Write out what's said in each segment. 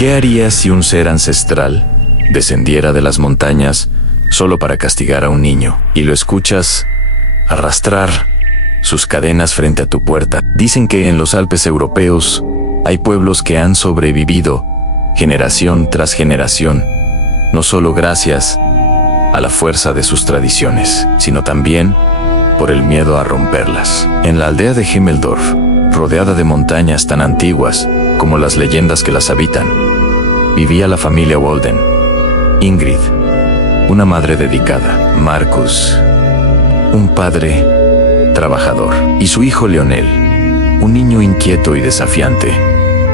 ¿Qué harías si un ser ancestral descendiera de las montañas solo para castigar a un niño y lo escuchas arrastrar sus cadenas frente a tu puerta? Dicen que en los Alpes europeos hay pueblos que han sobrevivido generación tras generación, no solo gracias a la fuerza de sus tradiciones, sino también por el miedo a romperlas. En la aldea de Himmeldorf, rodeada de montañas tan antiguas como las leyendas que las habitan, vivía la familia Walden. Ingrid, una madre dedicada; Marcus, un padre trabajador; y su hijo Leonel, un niño inquieto y desafiante,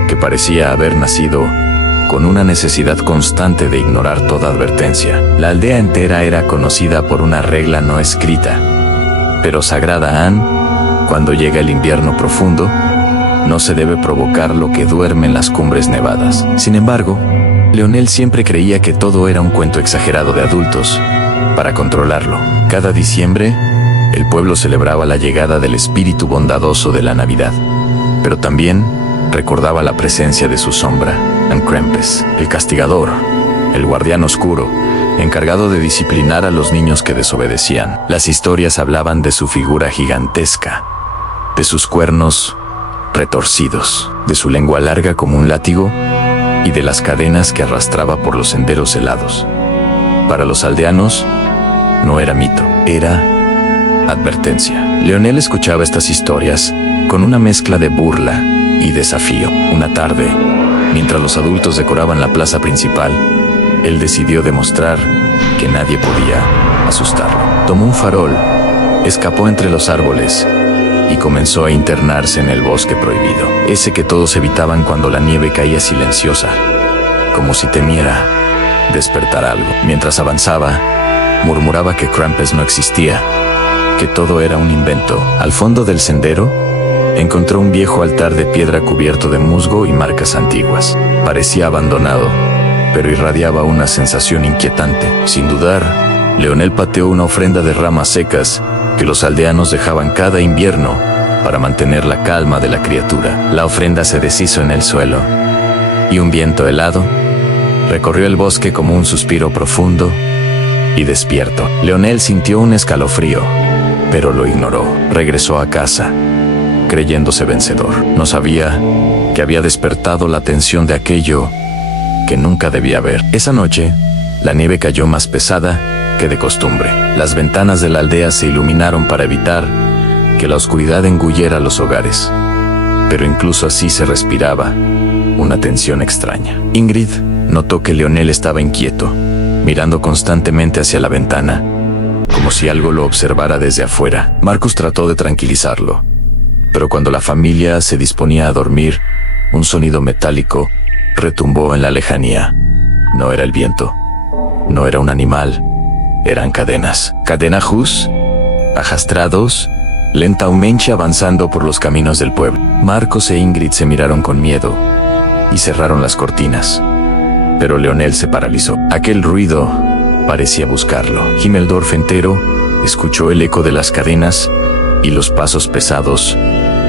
que parecía haber nacido con una necesidad constante de ignorar toda advertencia. La aldea entera era conocida por una regla no escrita, pero sagrada: cuando llega el invierno profundo, no se debe provocar lo que duerme en las cumbres nevadas. Sin embargo, Leonel siempre creía que todo era un cuento exagerado de adultos para controlarlo. Cada diciembre, el pueblo celebraba la llegada del espíritu bondadoso de la Navidad, pero también recordaba la presencia de su sombra, Krampus, el castigador, el guardián oscuro, encargado de disciplinar a los niños que desobedecían. Las historias hablaban de su figura gigantesca, de sus cuernos retorcidos, de su lengua larga como un látigo y de las cadenas que arrastraba por los senderos helados. Para los aldeanos, no era mito, era advertencia. Leonel escuchaba estas historias con una mezcla de burla y desafío. Una tarde, mientras los adultos decoraban la plaza principal, él decidió demostrar que nadie podía asustarlo. Tomó un farol, escapó entre los árboles y comenzó a internarse en el bosque prohibido, ese que todos evitaban cuando la nieve caía silenciosa, como si temiera despertar algo. Mientras avanzaba, murmuraba que Krampus no existía, que todo era un invento. Al fondo del sendero, encontró un viejo altar de piedra cubierto de musgo y marcas antiguas. Parecía abandonado, pero irradiaba una sensación inquietante. Sin dudar, Leonel pateó una ofrenda de ramas secas que los aldeanos dejaban cada invierno para mantener la calma de la criatura. La ofrenda se deshizo en el suelo, y un viento helado recorrió el bosque como un suspiro profundo y despierto. Leonel sintió un escalofrío, pero lo ignoró. Regresó a casa, creyéndose vencedor. No sabía que había despertado la atención de aquello que nunca debía ver. Esa noche, la nieve cayó más pesada que de costumbre. Las ventanas de la aldea se iluminaron para evitar que la oscuridad engullera los hogares, pero incluso así se respiraba una tensión extraña. Ingrid notó que Leonel estaba inquieto, mirando constantemente hacia la ventana, como si algo lo observara desde afuera. Marcus trató de tranquilizarlo, pero cuando la familia se disponía a dormir, un sonido metálico retumbó en la lejanía. No era el viento, no era un animal, eran cadenas. Cadenajos, arrastrados lentamente avanzando por los caminos del pueblo. Marcos e Ingrid se miraron con miedo y cerraron las cortinas, pero Leonel se paralizó. Aquel ruido parecía buscarlo. Himmeldorf entero escuchó el eco de las cadenas y los pasos pesados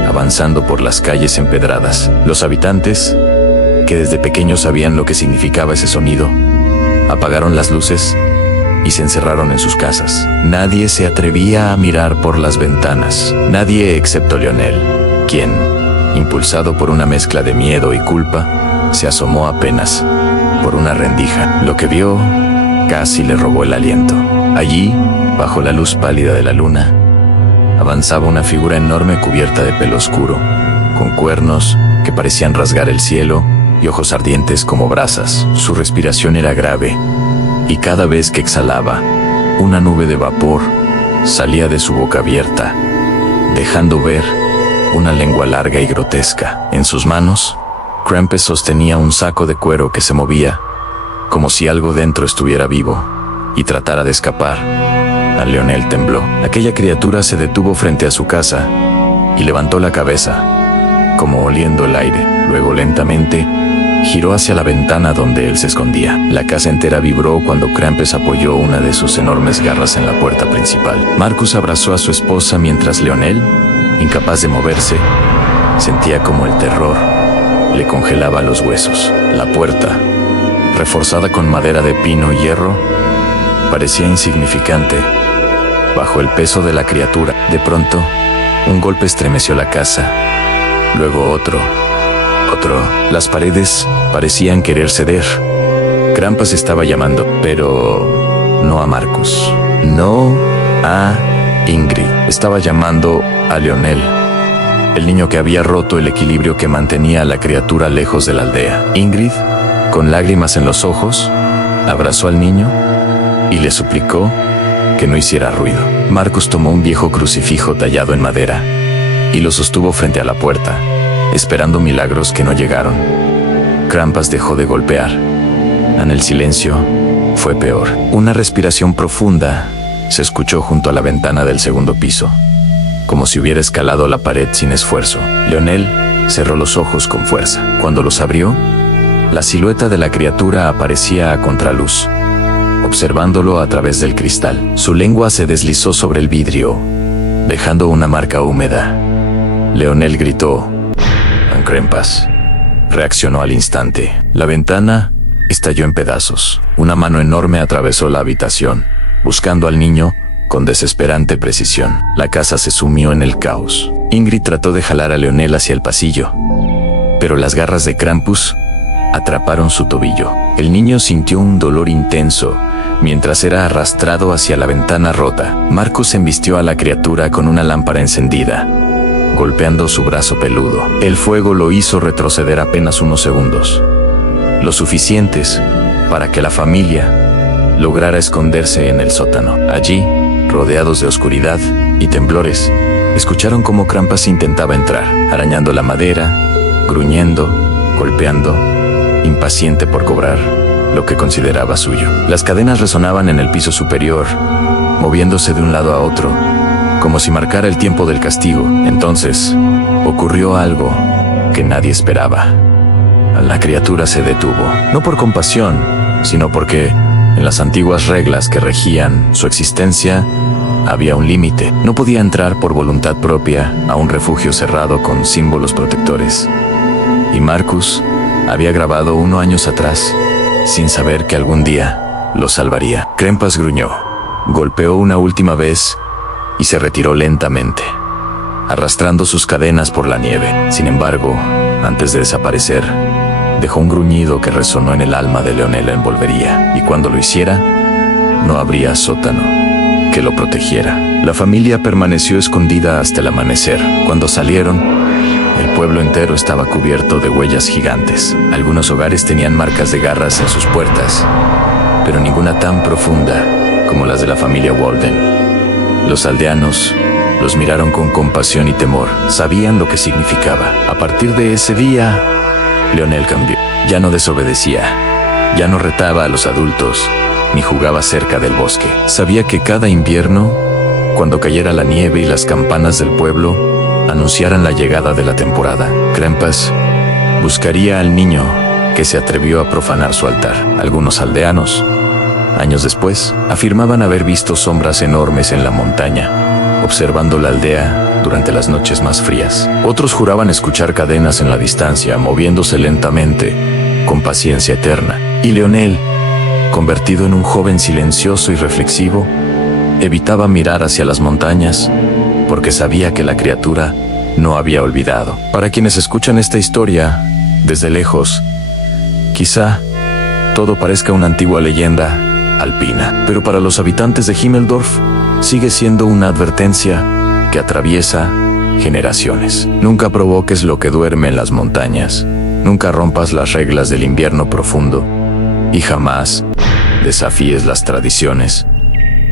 avanzando por las calles empedradas. Los habitantes, que desde pequeños sabían lo que significaba ese sonido, apagaron las luces y se encerraron en sus casas. Nadie se atrevía a mirar por las ventanas. Nadie excepto Leonel, quien, impulsado por una mezcla de miedo y culpa, se asomó apenas por una rendija. Lo que vio casi le robó el aliento. Allí, bajo la luz pálida de la luna, avanzaba una figura enorme cubierta de pelo oscuro, con cuernos que parecían rasgar el cielo y ojos ardientes como brasas. Su respiración era grave, y cada vez que exhalaba, una nube de vapor salía de su boca abierta, dejando ver una lengua larga y grotesca. En sus manos, Krampus sostenía un saco de cuero que se movía, como si algo dentro estuviera vivo y tratara de escapar. A Leonel tembló. Aquella criatura se detuvo frente a su casa y levantó la cabeza, como oliendo el aire. Luego lentamente giró hacia la ventana donde él se escondía. La casa entera vibró cuando Krampus apoyó una de sus enormes garras en la puerta principal. Marcus abrazó a su esposa mientras Leonel, incapaz de moverse, sentía como el terror le congelaba los huesos. La puerta, reforzada con madera de pino y hierro, parecía insignificante bajo el peso de la criatura. De pronto, un golpe estremeció la casa, luego otro. Las paredes parecían querer ceder. Krampus estaba llamando, pero no a Marcus, no a Ingrid. Estaba llamando a Leonel, el niño que había roto el equilibrio que mantenía a la criatura lejos de la aldea. Ingrid, con lágrimas en los ojos, abrazó al niño y le suplicó que no hiciera ruido. Marcus tomó un viejo crucifijo tallado en madera y lo sostuvo frente a la puerta, esperando milagros que no llegaron. Krampus dejó de golpear. En el silencio fue peor. Una respiración profunda se escuchó junto a la ventana del segundo piso, como si hubiera escalado la pared sin esfuerzo. Leonel cerró los ojos con fuerza. Cuando los abrió, la silueta de la criatura aparecía a contraluz, observándolo a través del cristal. Su lengua se deslizó sobre el vidrio, dejando una marca húmeda. Leonel gritó: «Krampus». Reaccionó al instante. La ventana estalló en pedazos. Una mano enorme atravesó la habitación, buscando al niño con desesperante precisión. La casa se sumió en el caos. Ingrid trató de jalar a Leonel hacia el pasillo, pero las garras de Krampus atraparon su tobillo. El niño sintió un dolor intenso mientras era arrastrado hacia la ventana rota. Marcus embistió a la criatura con una lámpara encendida, golpeando su brazo peludo. El fuego lo hizo retroceder apenas unos segundos, lo suficientes para que la familia lograra esconderse en el sótano. Allí, rodeados de oscuridad y temblores, escucharon cómo Krampus intentaba entrar, arañando la madera, gruñendo, golpeando, impaciente por cobrar lo que consideraba suyo. Las cadenas resonaban en el piso superior, moviéndose de un lado a otro, como si marcara el tiempo del castigo. Entonces, ocurrió algo que nadie esperaba. La criatura se detuvo, no por compasión, sino porque, en las antiguas reglas que regían su existencia, había un límite. No podía entrar por voluntad propia a un refugio cerrado con símbolos protectores. Y Marcus había grabado uno años atrás, sin saber que algún día lo salvaría. Krampus gruñó, golpeó una última vez y se retiró lentamente, arrastrando sus cadenas por la nieve. Sin embargo, antes de desaparecer, dejó un gruñido que resonó en el alma de Leonel envolvería, y cuando lo hiciera, no habría sótano que lo protegiera. La familia permaneció escondida hasta el amanecer. Cuando salieron, el pueblo entero estaba cubierto de huellas gigantes. Algunos hogares tenían marcas de garras en sus puertas, pero ninguna tan profunda como las de la familia Walden. Los aldeanos los miraron con compasión y temor. Sabían lo que significaba. A partir de ese día, Leonel cambió. Ya no desobedecía, ya no retaba a los adultos, ni jugaba cerca del bosque. Sabía que cada invierno, cuando cayera la nieve y las campanas del pueblo anunciaran la llegada de la temporada, Krampus buscaría al niño que se atrevió a profanar su altar. Algunos aldeanos, años después, afirmaban haber visto sombras enormes en la montaña, observando la aldea durante las noches más frías. Otros juraban escuchar cadenas en la distancia, moviéndose lentamente, con paciencia eterna. Y Leonel, convertido en un joven silencioso y reflexivo, evitaba mirar hacia las montañas, porque sabía que la criatura no había olvidado. Para quienes escuchan esta historia desde lejos, quizá todo parezca una antigua leyenda alpina, pero para los habitantes de Himmeldorf sigue siendo una advertencia que atraviesa generaciones. Nunca provoques lo que duerme en las montañas, nunca rompas las reglas del invierno profundo y jamás desafíes las tradiciones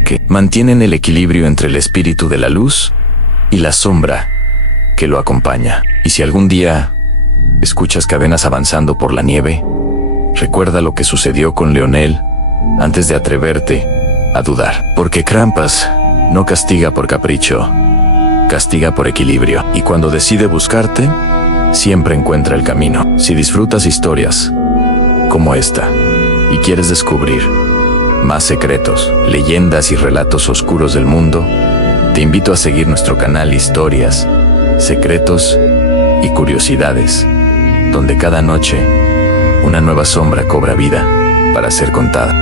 que mantienen el equilibrio entre el espíritu de la luz y la sombra que lo acompaña. Y si algún día escuchas cadenas avanzando por la nieve, recuerda lo que sucedió con Leonel antes de atreverte a dudar, porque Krampus no castiga por capricho, castiga por equilibrio. Y cuando decide buscarte, siempre encuentra el camino. Si disfrutas historias como esta y quieres descubrir más secretos, leyendas y relatos oscuros del mundo, te invito a seguir nuestro canal Historias, Secretos y Curiosidades donde cada noche una nueva sombra cobra vida para ser contada.